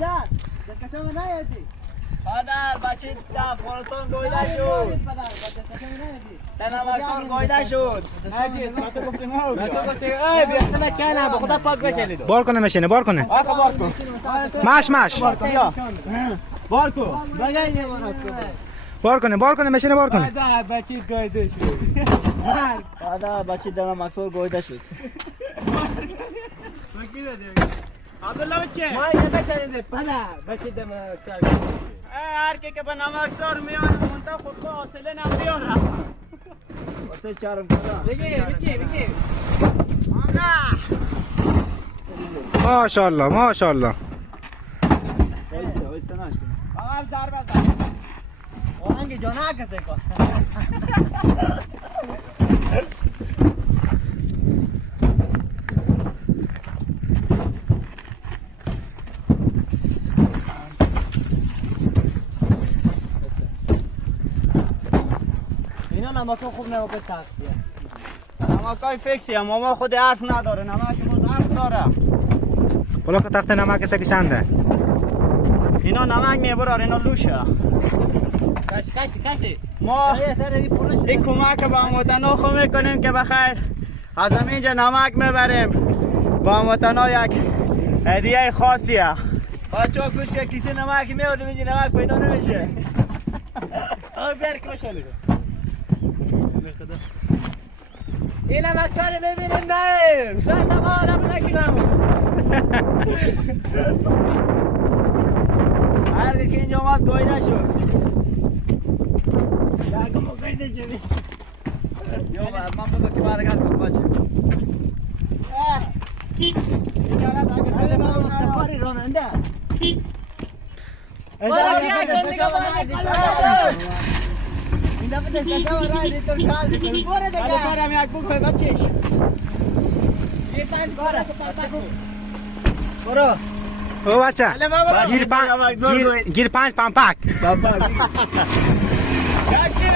پدر دستشو نیادی پدر بچه دفعاتون گویده شد تنمکتون گویده شد نجیز ما تو گفتیم ها ما تو گفتیم ای بیاختم چه نه به خدا پاک بشینید بار کنه ماشین بار کنه آقا بار کن ماش بار کن بگای بار کنه ماشین بار کنه پدر بچه گایده شد پدر بچه تنمکتون گویده شد عبدالله بچه ما یه بشنیده پدر بچه دم چاک هر کی که به نمکسار میاد منتا خود کو حوصله نمیاره واسه چارم کردم بگی ماشاءالله وایسته نشکن آقا زار بزن اوننگی جانا کسی کو اینا نمکا خوب نمکا تختیه نمکای فکسیه ماما خود حرف نداره نمک خود حرف داره بلا که تخت نمک سکشنده اینا نمک میبرار اینا لوشه کشتی ما این کمک به هموطنا خو میکنیم که بخیر از همینجا نمک میبریم با هموطنا یک هدیه خاصیه بچه ها کش که کسی نمک میاردیم اینجا نمک پیدا نمیشه آقا بیار که بشالی این نمکتاری ببینیم نیم شاید هم آدم نکنم هر که اینجا آمد گویده شد لگه ما گایده جوی یا من بگو که برگرد کن بچه ایجارت اگه خیلی با اون استفاری راننده این دفعه دستشو رای دیتون کال دیتون بوره دیگه برم یک بوک بچهش یه تایم باره برو او بچه گیر پنج پمپک گشتی